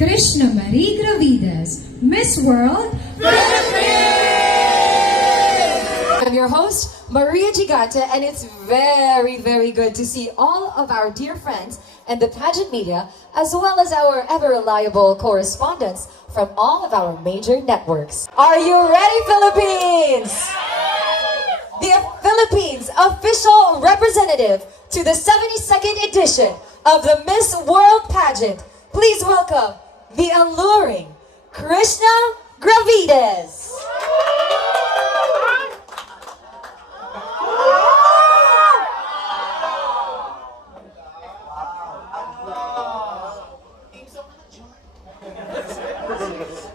Krishnah Gravidez, Miss World I'm your host, Maria Gigante, and it's very, very good to see all of our dear friends and the pageant media, as well as our ever-reliable correspondents from all of our major networks. Are you ready, Philippines? The Philippines official representative to the 72nd edition of the Miss World pageant. Please welcome the alluring Krishnah Gravidez.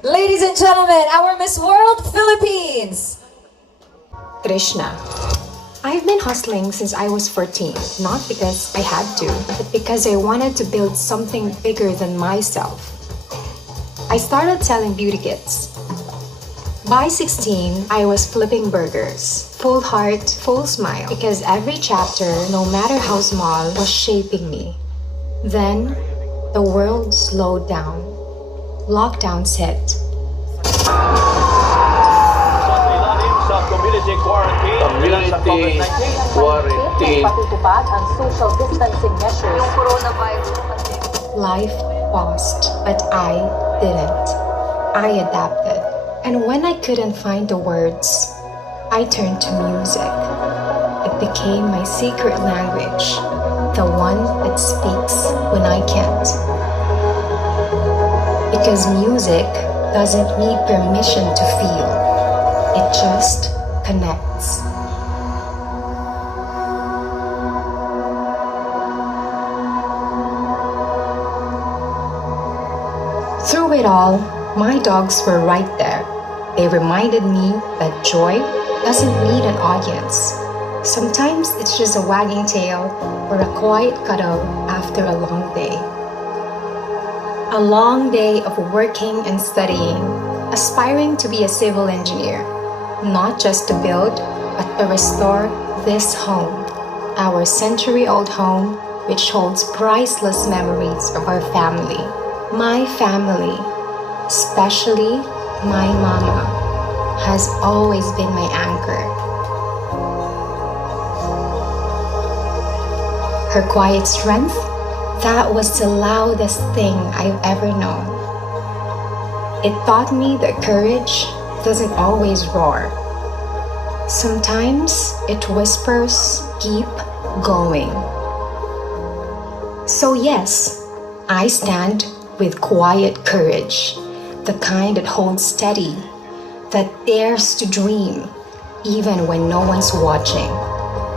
Ladies and gentlemen, our Miss World Philippines. Krishnah. I've been hustling since I was 14, not because I had to, but because I wanted to build something bigger than myself. I started selling beauty kits. By 16, I was flipping burgers. Full heart, full smile, because every chapter, no matter how small, was shaping me. Then, the world slowed down. Lockdowns hit. Community quarantine. Patutupad ang social distancing measures. Yung coronavirus. Life paused, but I didn't. I adapted. And when I couldn't find the words, I turned to music. It became my secret language, the one that speaks when I can't. Because music doesn't need permission to feel. It just connects. Through it all, my dogs were right there. They reminded me that joy doesn't need an audience. Sometimes it's just a wagging tail or a quiet cuddle after a long day. A long day of working and studying, aspiring to be a civil engineer, not just to build, but to restore this home, our century-old home, which holds priceless memories of our family. My family, especially my mama, has always been my anchor. Her quiet strength, that was the loudest thing I've ever known. It taught me that courage doesn't always roar. Sometimes it whispers, keep going. So yes, I stand with quiet courage, the kind that holds steady, that dares to dream, even when no one's watching.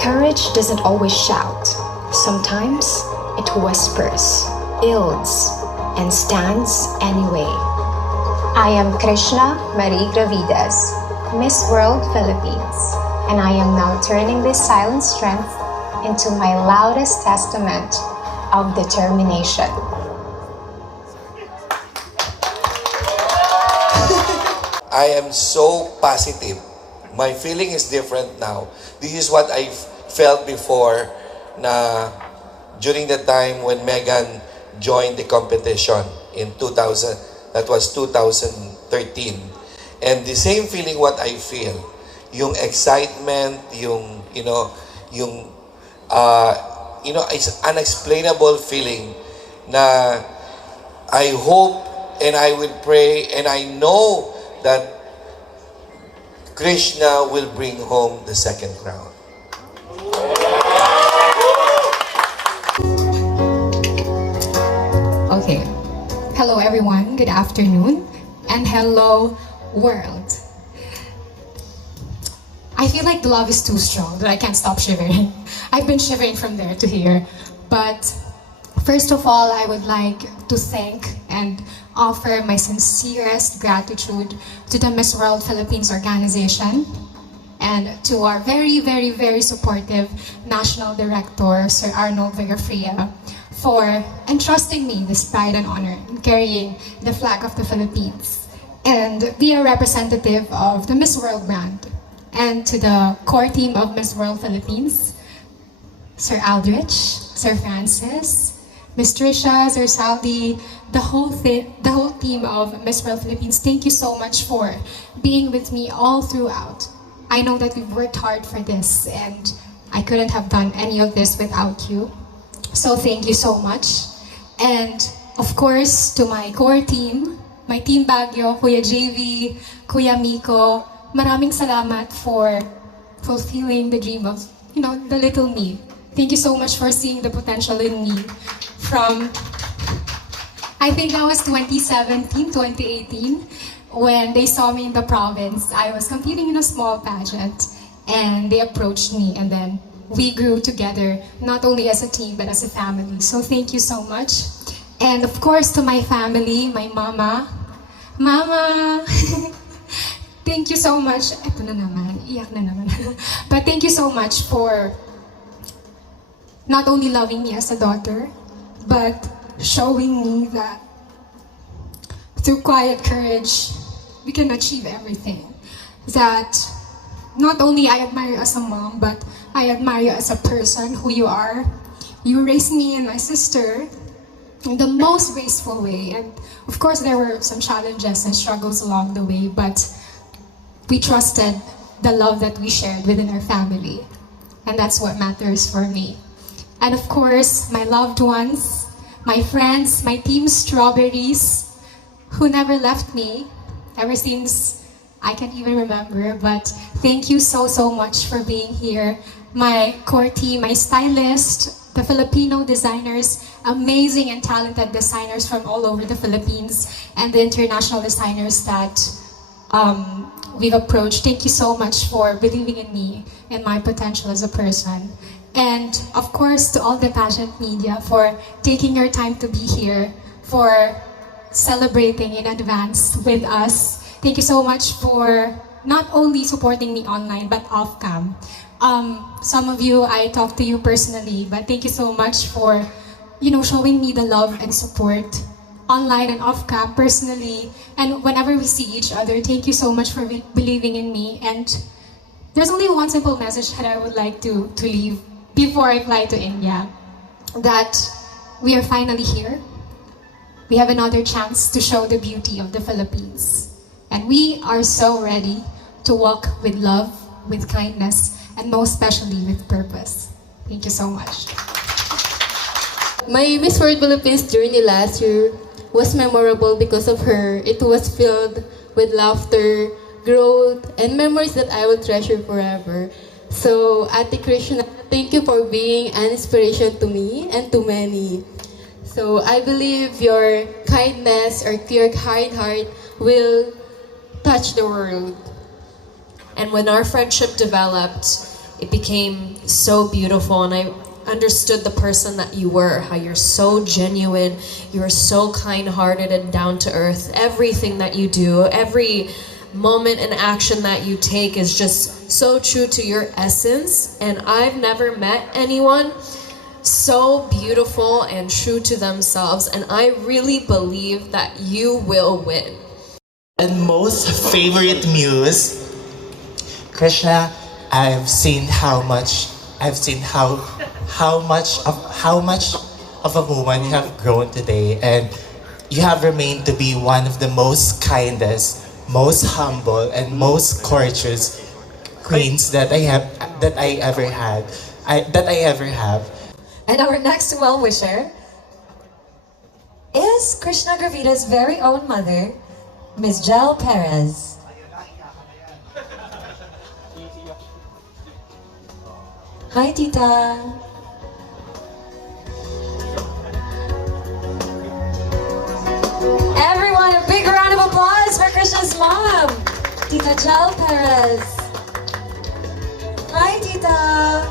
Courage doesn't always shout. Sometimes it whispers, builds, and stands anyway. I am Krishnah Gravidez, Miss World Philippines, and I am now turning this silent strength into my loudest testament of determination. I am so positive. My feeling is different now. This is what I felt before na during the time when Megan joined the competition in 2000, that was 2013. And the same feeling what I feel, yung excitement, yung it's unexplainable feeling na I hope and I will pray and I know that Krishnah will bring home the second crown. Okay. Hello everyone, good afternoon, and hello world. I feel like the love is too strong that I can't stop shivering. I've been shivering from there to here. But first of all, I would like to thank and offer my sincerest gratitude to the Miss World Philippines organization and to our very, very, very supportive National Director, Sir Arnold Vegafria, for entrusting me this pride and honor in carrying the flag of the Philippines and be a representative of the Miss World brand. And to the core team of Miss World Philippines, Sir Aldrich, Sir Francis, Miss Trisha, Sir Saldi, the whole whole team of Miss World Philippines, thank you so much for being with me all throughout. I know that we've worked hard for this, and I couldn't have done any of this without you. So thank you so much. And of course, to my core team, my team Baguio, Kuya JV, Kuya Miko, maraming salamat for fulfilling the dream of, the little me. Thank you so much for seeing the potential in me from, I think that was 2017, 2018, when they saw me in the province. I was competing in a small pageant, and they approached me, and then we grew together, not only as a team, but as a family. So thank you so much. And of course, to my family, my mama, thank you so much. Ito na naman, iyak na naman. But thank you so much for not only loving me as a daughter, but showing me that through quiet courage, we can achieve everything. That not only I admire you as a mom, but I admire you as a person, who you are. You raised me and my sister in the most graceful way. And of course, there were some challenges and struggles along the way, but we trusted the love that we shared within our family. And that's what matters for me. And of course, my loved ones, my friends, my team Strawberries, who never left me ever since I can't even remember. But thank you so much for being here. My core team, my stylist, the Filipino designers, amazing and talented designers from all over the Philippines, and the international designers that we've approached. Thank you so much for believing in me and my potential as a person. And of course, to all the pageant media for taking your time to be here, for celebrating in advance with us. Thank you so much for not only supporting me online, but off-cam. Some of you, I talk to you personally, but thank you so much for, showing me the love and support online and off-cam personally. And whenever we see each other, thank you so much for believing in me. And there's only one simple message that I would like to leave before I fly to India, that we are finally here. We have another chance to show the beauty of the Philippines. And we are so ready to walk with love, with kindness, and most especially with purpose. Thank you so much. My Miss World Philippines journey last year was memorable because of her. It was filled with laughter, growth, and memories that I will treasure forever. So, Ate Krishnah, thank you for being an inspiration to me and to many. So, I believe your kindness or your kind heart will touch the world. And when our friendship developed, it became so beautiful, and I understood the person that you were, how you're so genuine, you're so kind-hearted and down-to-earth. Everything that you do, every moment and action that you take is just so true to your essence. And I've never met anyone so beautiful and true to themselves, and I really believe that you will win. And most favorite muse, Krishna, I've seen how much of a woman you have grown today, and you have remained to be one of the most kindest, most humble, and most courteous queens that I ever have. And our next well-wisher is Krishnah Gravidez's very own mother, Ms. Jel Perez. Hi, Tita. Everyone, a big round of applause for Krishnah's mom, Tita Jel Perez. Hi, Tita.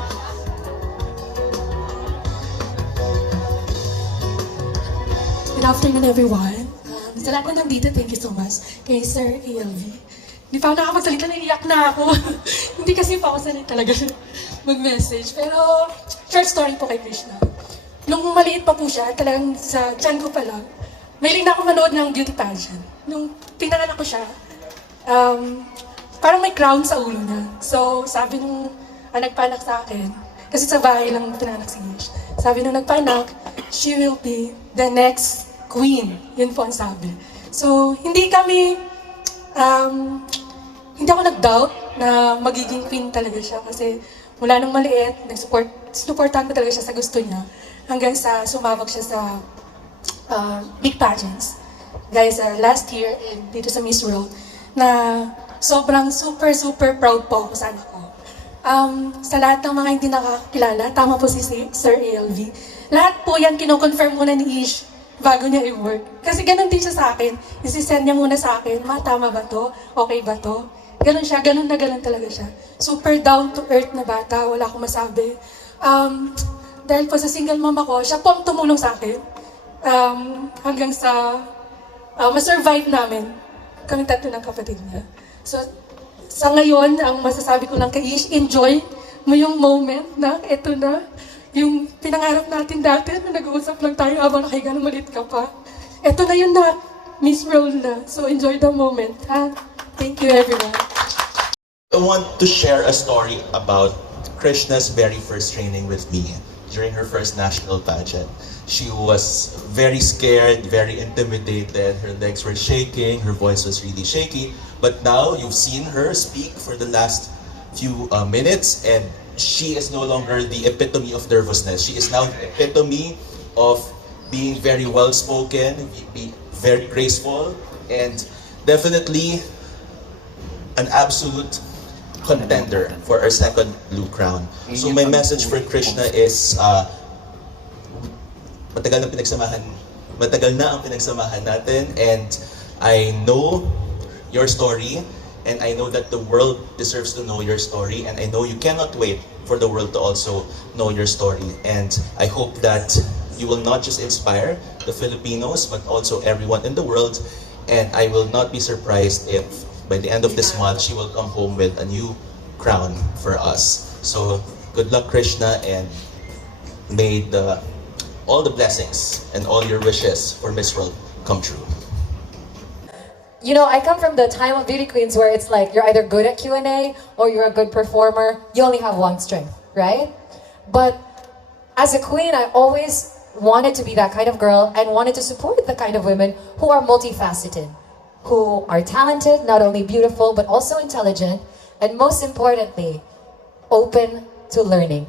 Good afternoon, everyone. Sa lahat na nandito, thank you so much kay Sir ALV. Hindi pa ako nakapagsalita, naiiyak na ako. Hindi kasi pa ako sanay talaga mag-message. Pero, short story po kay Krishna. Nung maliit pa po siya, talagang sa tiyan ko pa lang, mahilig na ako manood ng beauty pageant. Nung pinanganak ko siya, parang may crown sa ulo niya. So, sabi nung nagpanak sa akin, kasi sa bahay lang pinanganak si Gish. Sabi nung nagpanak, she will be the next queen. Yun po ang sabi. So, hindi ako nag-doubt na magiging queen talaga siya kasi mula nung maliit, supportahan ko talaga siya sa gusto niya hanggang sa sumabak siya sa big pageants. Guys, last year, dito sa Miss World, na sobrang super proud po ako sa anak ko. Sa lahat ng mga hindi nakakilala, tama po si Sir ALV, lahat po yan kinoconfirm muna ni Ish bago niya i-work. Kasi ganun din siya sa akin. Isi-send niya muna sa akin, tama ba to? Okay ba to? Ganun siya, ganun na ganun talaga siya. Super down to earth na bata, wala akong masabi. Dahil po sa single mom ako, siya po ang tumulong sa akin. Hanggang sa ma-survive namin kami tatlo ng kapatid niya. So, sa ngayon, ang masasabi ko lang kay Ish, enjoy mo yung moment na eto na, yung pinangarap natin dati na nag-uusap lang tayo habang nakahiga ng maliit ka pa. Eto na yun na, Miss World na. So, enjoy the moment, ha? Thank you, everyone. I want to share a story about Krishnah's very first training with me during her first national pageant. She was very scared, very intimidated. Her legs were shaking, her voice was really shaky. But now you've seen her speak for the last few minutes, and she is no longer the epitome of nervousness. She is now the epitome of being very well-spoken, very graceful, and definitely an absolute contender for our second Blue Crown. So my message for Krishnah is matagal na ang pinagsamahan natin, and I know your story, and I know that the world deserves to know your story, and I know you cannot wait for the world to also know your story. And I hope that you will not just inspire the Filipinos, but also everyone in the world, and I will not be surprised if by the end of this month, she will come home with a new crown for us. So, good luck, Krishnah, and may all the blessings and all your wishes for Miss World come true. You know, I come from the time of beauty queens where it's like you're either good at Q&A or you're a good performer. You only have one strength, right? But as a queen, I always wanted to be that kind of girl and wanted to support the kind of women who are multifaceted, who are talented, not only beautiful, but also intelligent, and most importantly, open to learning.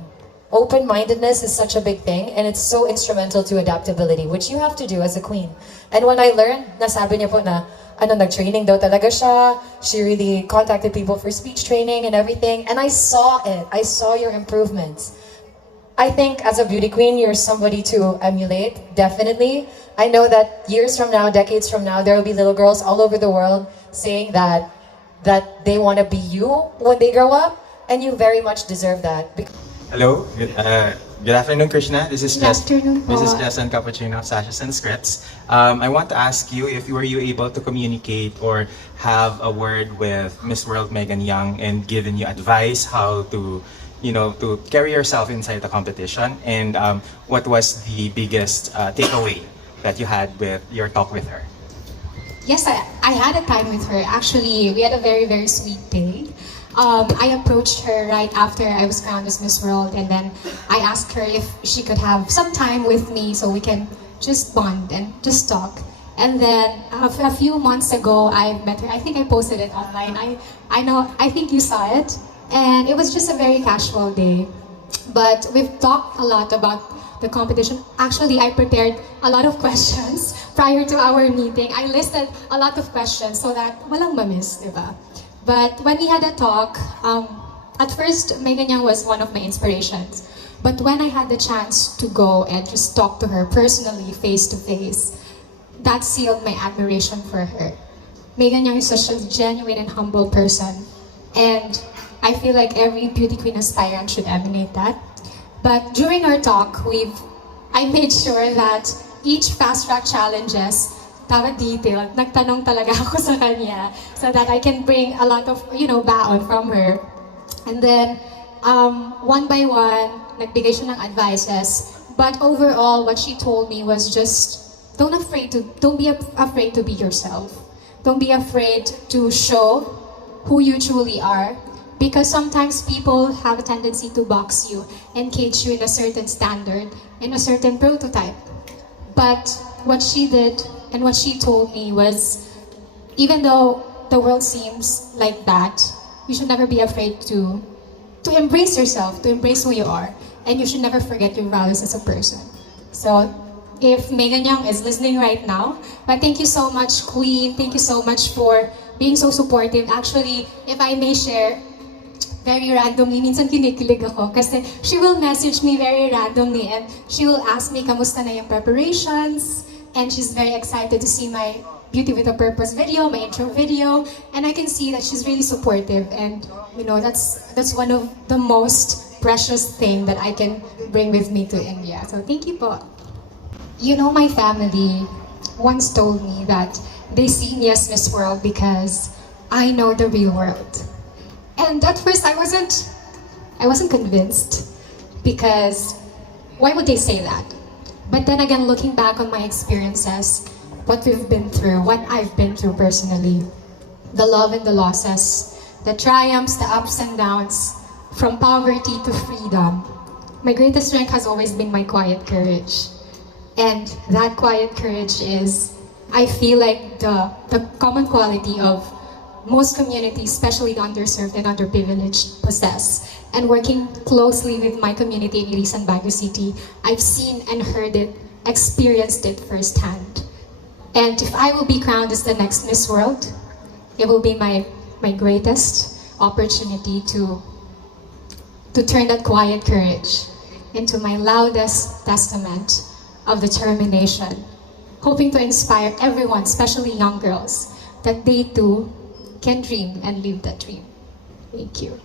Open-mindedness is such a big thing, and it's so instrumental to adaptability, which you have to do as a queen. And when I learned, nasabi niya po na, nag-training daw talaga siya. She really contacted people for speech training and everything, and I saw it. I saw your improvements. I think as a beauty queen, you're somebody to emulate, definitely. I know that years from now, decades from now, there will be little girls all over the world saying that they want to be you when they grow up, and you very much deserve that. Hello, good afternoon, Krishnah. This is afternoon po. This is Justin Cappuccino, Sashes&Scripts. I want to ask you if were you able to communicate or have a word with Miss World Megan Young and given you advice how to, to carry yourself inside the competition, and what was the biggest takeaway that you had with your talk with her? Yes, I had a time with her. Actually, we had a very, very sweet day. I approached her right after I was crowned as Miss World, and then I asked her if she could have some time with me so we can just bond and just talk. And then a few months ago, I met her. I think I posted it online. I think you saw it. And it was just a very casual day. But we've talked a lot about the competition. Actually, I prepared a lot of questions prior to our meeting. I listed a lot of questions so that walang mamiss, diba? But when we had a talk, at first, Megan Young was one of my inspirations. But when I had the chance to go and just talk to her personally, face to face, that sealed my admiration for her. Megan Young is such a genuine and humble person. And I feel like every beauty queen aspirant should emanate that. But during our talk, I made sure that each fast track challenges, detailed, nagtanong talaga ako sa kanya so that I can bring a lot of, baon from her. And then, one by one, nagbigay siya ng advices. But overall, what she told me was just, don't be afraid to be yourself. Don't be afraid to show who you truly are. Because sometimes people have a tendency to box you and cage you in a certain standard, in a certain prototype. But what she did and what she told me was, even though the world seems like that, you should never be afraid to embrace yourself, to embrace who you are, and you should never forget your values as a person. So if Megan Young is listening right now, but thank you so much, Queen. Thank you so much for being so supportive. Actually, if I may share, very randomly, minsan kinikilig ako kasi she will message me very randomly and she will ask me kamusta na yung preparations, and she's very excited to see my Beauty with a Purpose video, my intro video, and I can see that she's really supportive, and you know, that's one of the most precious thing that I can bring with me to India. So thank you po. You know, my family once told me that they see me as Miss World because I know the real world. And at first I wasn't convinced, because why would they say that? But then again, looking back on my experiences, what we've been through, what I've been through personally, the love and the losses, the triumphs, the ups and downs, from poverty to freedom, my greatest strength has always been my quiet courage. And that quiet courage is, I feel like the common quality of most communities, especially the underserved and underprivileged, possess. And working closely with my community in Irisan, Baguio City, I've seen and heard it, experienced it firsthand. And if I will be crowned as the next Miss World, it will be my greatest opportunity to turn that quiet courage into my loudest testament of determination, hoping to inspire everyone, especially young girls, that they too can dream and live that dream. Thank you.